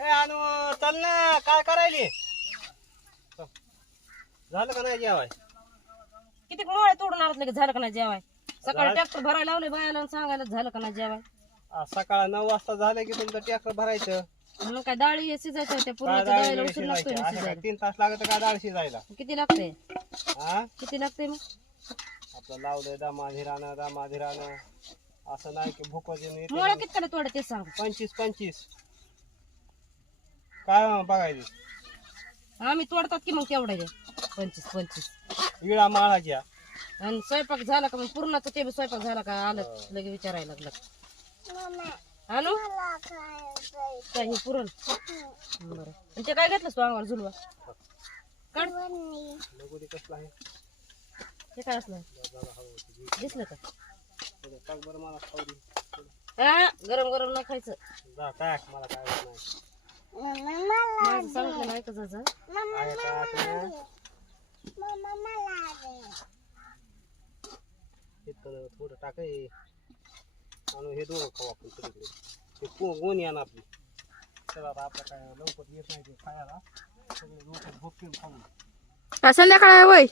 अनु चल ना, काय करायली? झालं का नाही जेवाय? किती मोळे तोडून आणत नाही झालं का नाही जेवाय? सकाळी ट्रॅक्टर भरायला लावले बायाला आणि सांगायला झालं का नाही जेवाय? सकाळ 9 वाजता झालं की तुमचं ट्रॅक्टर भरायचं. मग काय डाळी हे शिजायच्या होत्या काय पूर्वीच्या डाळ डाळीला उशीर लागतोय ना शिजायची? असं काय शिजायला. 3 तास लागत का डाळ शिजायला? किती लागते? हा किती लागते मग? आपलं लावलंय दामाधिरानं असं नाही की भूकवून मोळे किती कडे तोडे ते सांग. 25 काय बघायचं आम्ही तोडतात की मग केवढ्या 25 विळा माळाच्या. आणि स्वयंपाक झाला का मग पूर्णाचा ते बी स्वयंपाक झाला का आलं लगे विचारायला लागलं. आणू काय हे पुरण बरं. आणि ते काय घेतलंस तू अंगावर झुलवा काढ लगोरी कसला आहे हे काय असलं दिसलं का? टाक बरं मला खाऊ दे. हा गरम गरम नाही खायचं. जा टाक, मला काय होत नाही. माझं सांगितलं नाही का जसं आहे का आतलं? इतकं थोडं टाक हे. आणि हे दोघं खाऊ आपण सगळीकडे. ते कोण येणार आपली. चला आता आपलं काय लवकर येत नाही ते खायला. सगळे लोक भोगतील खाऊन. संध्याकाळ आहे वय